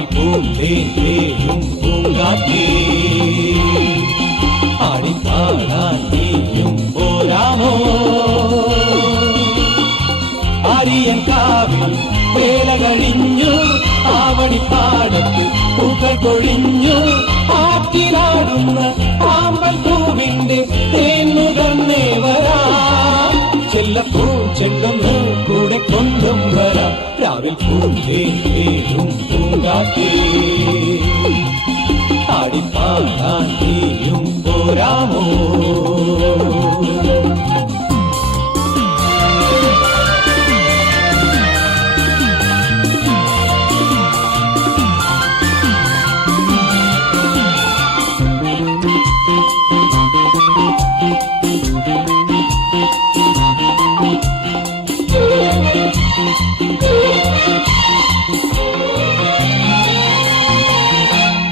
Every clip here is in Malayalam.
രാവിൽ പൂന്തേനും പൂങ്കാറ്റേ ആടിപ്പാടാൻ നീയും പോരാമോ ആര്യങ്കാവിൽ വേല കഴിഞ്ഞു ആവണിപ്പാടത്തിൽ പൂക്കൾ കൊഴിഞ്ഞു ആറ്റിലാടുന്ന ആമ്പൽ പൂവിന്റെ തേന്നുകന്നേ വരാം ചെല്ലപ്പൂ ചെണ്ടൊന്ന് കൂടെ കൊണ്ടും വരാം രാവിൽ പൂന്തേനും പൂങ്കാറ്റേ ആടിപ്പാടാൻ നീയും പോരാമോ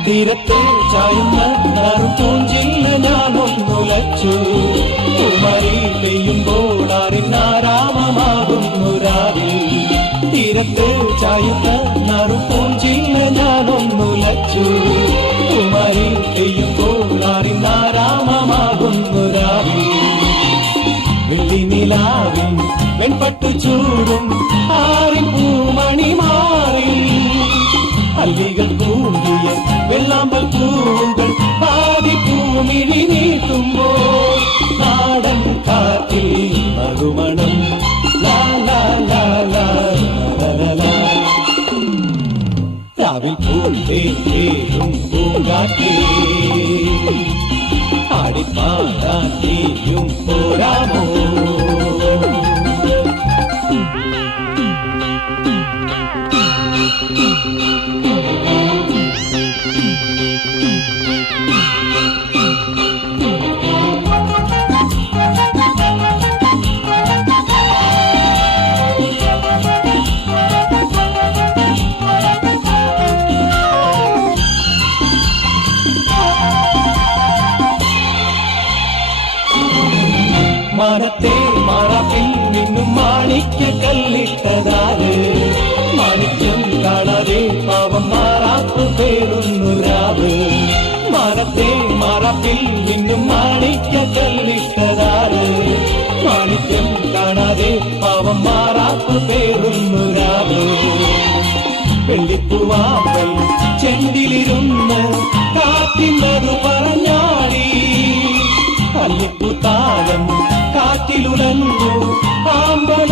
തീരത്തെ ചായുന്ന പൂഞ്ചില്ല ഞാനൊന്നുലച്ചു കുമരി പെയ്യുമ്പോൾ ആരാമമാകുന്നു രാവിൽ തീരത്തെ ചായുന്ന പൂഞ്ചില്ല ഞാനൊന്നുലച്ചു കുമരി പെയ്യുമ്പോൾ ആരാമമാകുന്നു രാവിൽ വെള്ളി നിലാവിൽ വെൺപട്ടു ചൂടും ആരിൻ പൂമണി മാറി അല്ലികൾ കൂടിയ വെള്ളാമ്പൽ പൂവുകൾ പാതി പൂമിഴി നീട്ടുമ്പോൾ നാടൻ കാറ്റിൽ മറുമണം രാവിൽ പൂന്തേനും പൂങ്കാറ്റേ ആടിപ്പാടാൻ നീയും പോരാമോ മാനത്തെ മാറാപ്പിൽ നിന്നും മാണിക്യ കല്ലിട്ടതാറ് മാണിക്യം കാണാതെ പാവം മാറാപ്പ് പേരുന്നു രാവ് മാനത്തെ മാറാപ്പിൽ നിന്നും മാണിക്യ കല്ലിട്ടതാറ് മാണിക്യം കാണാതെ പാവം മാറാപ്പ് പേരുന്നു രാവ് വെള്ളിപ്പൂവാമ്പൽ ചെണ്ടിലിരുന്ന് കാറ്റിന്നതു പറഞ്ഞാടി കല്ലിപ്പുത്താലം കാറ്റിലുലഞ്ഞു ആമ്പൽ